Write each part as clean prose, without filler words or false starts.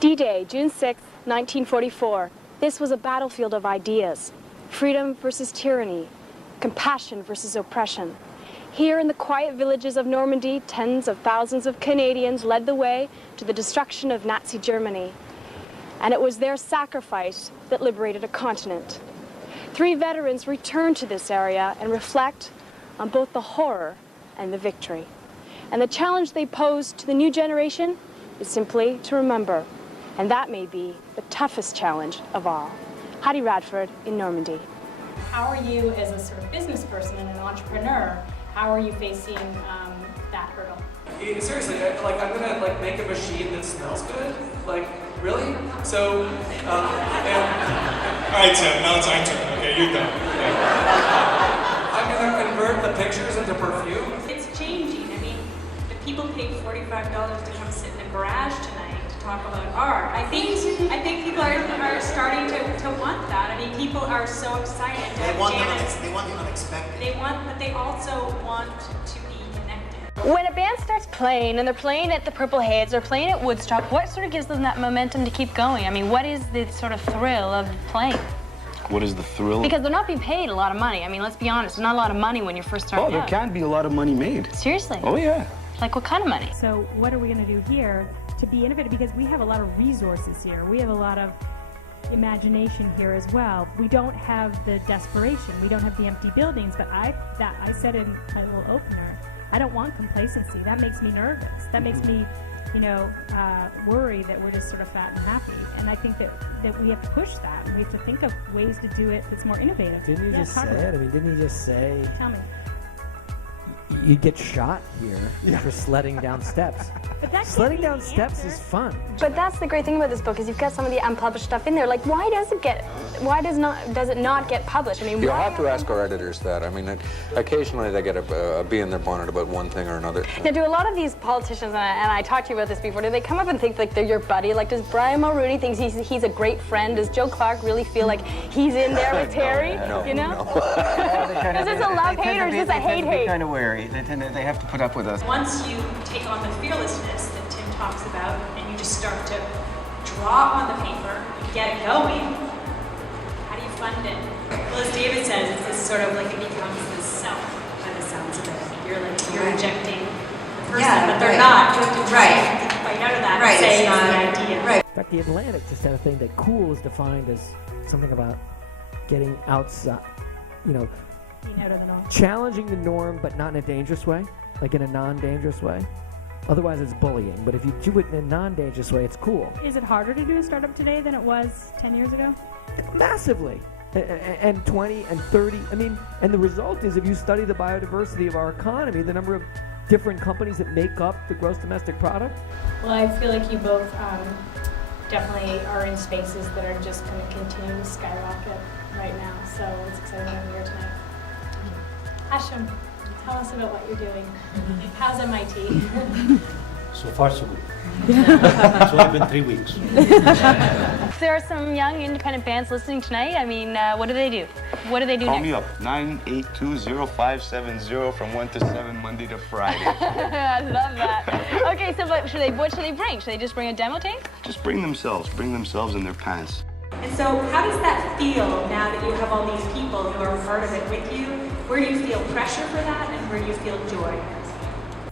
D-Day, June 6, 1944. This was a battlefield of ideas. Freedom versus tyranny. Compassion versus oppression. Here in the quiet villages of Normandy, tens of thousands of Canadians led the way to the destruction of Nazi Germany. And it was their sacrifice that liberated a continent. 3 veterans return to this area and reflect on both the horror and the victory. And the challenge they pose to the new generation is simply to remember. And that may be the toughest challenge of all. Heidi Radford in Normandy. How are you, as a sort of business person and an entrepreneur, how are you facing that hurdle? Seriously, I'm gonna make a machine that smells good. Really? So, All right, Tim. Now it's our turn. Okay, you're done. I'm gonna convert the pictures into perfume. It's changing. I mean, the people paid $45 to come sit in a garage tonight to talk about art. I think people are starting to want that. I mean, people are so excited. They want the unexpected. But they also want to be connected. When a band starts playing, and they're playing at the Purple Haze, or playing at Woodstock, what sort of gives them that momentum to keep going? I mean, what is the sort of thrill of playing? What is the thrill? Because they're not being paid a lot of money. I mean, let's be honest, there's not a lot of money when you're first starting there can be a lot of money made. Seriously? Oh, yeah. Like what kind of money? So what are we going to do here to be innovative? Because we have a lot of resources here. We have a lot of imagination here as well. We don't have the desperation. We don't have the empty buildings. But I said in my little opener, I don't want complacency. That makes me nervous. That makes me, worry that we're just sort of fat and happy. And I think that we have to push that. And we have to think of ways to do it that's more innovative. Didn't you just say it? I mean, didn't you just say... Tell me. You'd get shot here for sledding down steps. But sledding down steps is fun. But that's the great thing about this book is you've got some of the unpublished stuff in there. Like, why does it not get published? I mean, you'll have to ask our editors that. I mean, occasionally they get a bee in their bonnet about one thing or another. Now, do a lot of these politicians, and I talked to you about this before, do they come up and think like they're your buddy? Like, does Brian Mulroney think he's a great friend? Does Joe Clark really feel like he's in there with Terry? No, you know? No. Is this a love-hate or is this a hate-hate? Kind of wary. They have to put up with us. Once you take on the fearlessness that Tim talks about and you just start to draw on the paper and get it going, how do you fund it? Well, as David says, it's this sort of like it becomes this self by the sounds of it. You're injecting the person, but they're not. You have to try to fight out of that and say it's the idea. Right. In fact, The Atlantic just had a thing that cool is defined as something about getting outside, Being out of the norm. challenging the norm, but not in a dangerous way, like in a non-dangerous way. Otherwise, it's bullying. But if you do it in a non-dangerous way, it's cool. Is it harder to do a startup today than it was 10 years ago? Massively. And 20 and 30. I mean, and the result is if you study the biodiversity of our economy, the number of different companies that make up the gross domestic product. Well, I feel like you both definitely are in spaces that are just going to continue to skyrocket right now. So it's exciting to have you here tonight. Hashem, tell us about what you're doing. How's MIT? So far, so good. It's only been 3 weeks. There are some young independent bands listening tonight. I mean, what do they do? What do they do Call next? me up, 9820570 from 1 to 7, Monday to Friday. I love that. Okay, so what should they bring? Should they just bring a demo tape? Just bring themselves in their pants. And so how does that feel now that you have all these people who are part of it with you? Where do you feel pressure for that and where do you feel joy?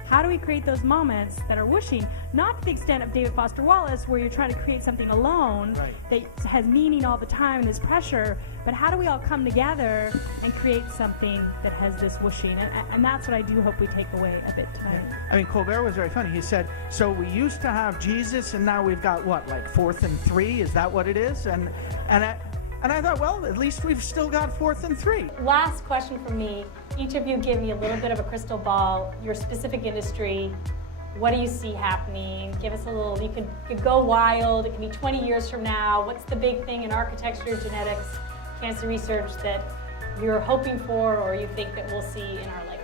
How do we create those moments that are whooshing, not to the extent of David Foster Wallace, where you're trying to create something alone that has meaning all the time and there's pressure, but how do we all come together and create something that has this whooshing? And that's what I do hope we take away a bit tonight. I mean, Colbert was very funny. He said, so we used to have Jesus and now we've got what, like 4th and 3? Is that what it is? And I thought, well, at least we've still got 4th and 3. Last question from me. Each of you give me a little bit of a crystal ball, your specific industry. What do you see happening? Give us a little, you could go wild. It can be 20 years from now. What's the big thing in architecture, genetics, cancer research that you're hoping for or you think that we'll see in our life?